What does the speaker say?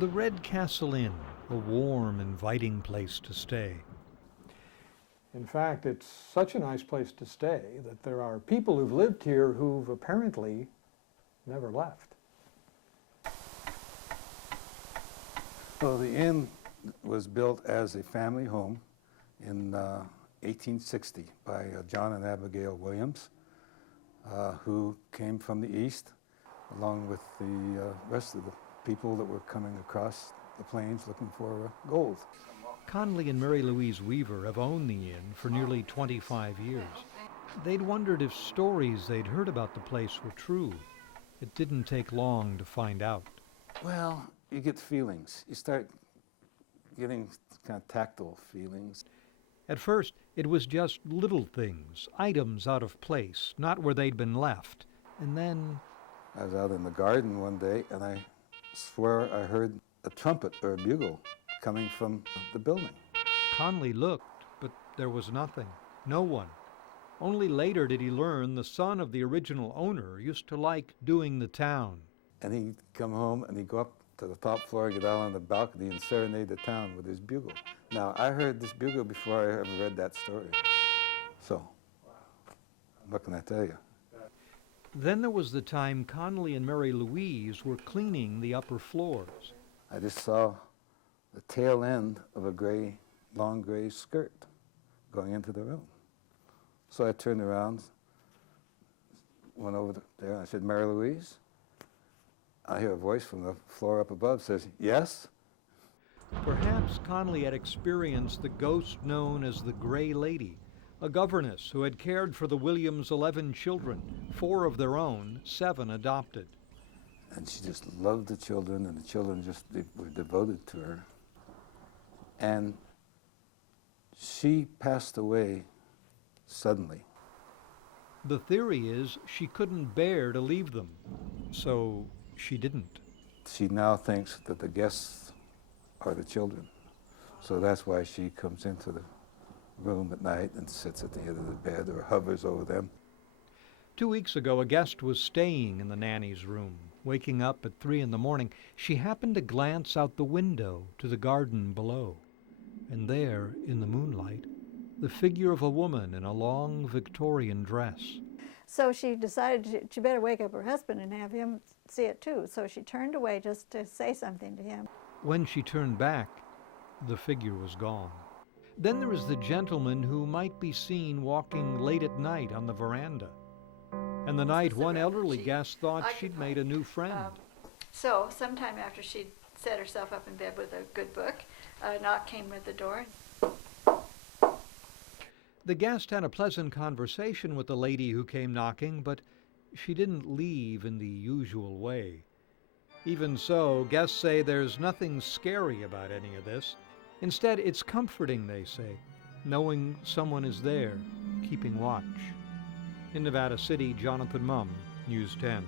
The Red Castle Inn, a warm, inviting place to stay. In fact, it's such a nice place to stay that there are people who've lived here who've apparently never left. Well, the inn was built as a family home in 1860 by John and Abigail Williams, who came from the east, along with the rest of the people that were coming across the plains looking for gold. Conley and Mary Louise Weaver have owned the inn for nearly 25 years. They'd wondered if stories they'd heard about the place were true. It didn't take long to find out. Well, you get feelings. You start getting kind of tactile feelings. At first, it was just little things, items out of place, not where they'd been left. And then... I was out in the garden one day, and I swear I heard a trumpet or a bugle coming from the building. Conley looked, but there was nothing, no one. Only later did he learn the son of the original owner used to like doing the town. And he'd come home and he'd go up to the top floor, get out on the balcony and serenade the town with his bugle. Now, I heard this bugle before I ever read that story. So, what can I tell you? Then there was the time Conley and Mary Louise were cleaning the upper floors. I just saw the tail end of a long gray skirt going into the room. So I turned around, went over there, and I said, "Mary Louise?" I hear a voice from the floor up above says, "Yes?" Perhaps Conley had experienced the ghost known as the Gray Lady, a governess who had cared for the Williams' 11 children, 4 of their own, 7 adopted. And she just loved the children, and the children just were devoted to her. And she passed away suddenly. The theory is she couldn't bear to leave them, so she didn't. She now thinks that the guests are the children. So that's why she comes into the room at night and sits at the head of the bed or hovers over them. 2 weeks ago, a guest was staying in the nanny's room. Waking up at 3 in the morning, she happened to glance out the window to the garden below. And there, in the moonlight, the figure of a woman in a long Victorian dress. So she decided she better wake up her husband and have him see it too. So she turned away just to say something to him. When she turned back, the figure was gone. Then there was the gentleman who might be seen walking late at night on the veranda. And the night one elderly guest thought she'd made a new friend. So sometime after she'd set herself up in bed with a good book, a knock came at the door. The guest had a pleasant conversation with the lady who came knocking, but she didn't leave in the usual way. Even so, guests say there's nothing scary about any of this. Instead, it's comforting, they say, knowing someone is there, keeping watch. In Nevada City, Jonathan Mumm, News 10.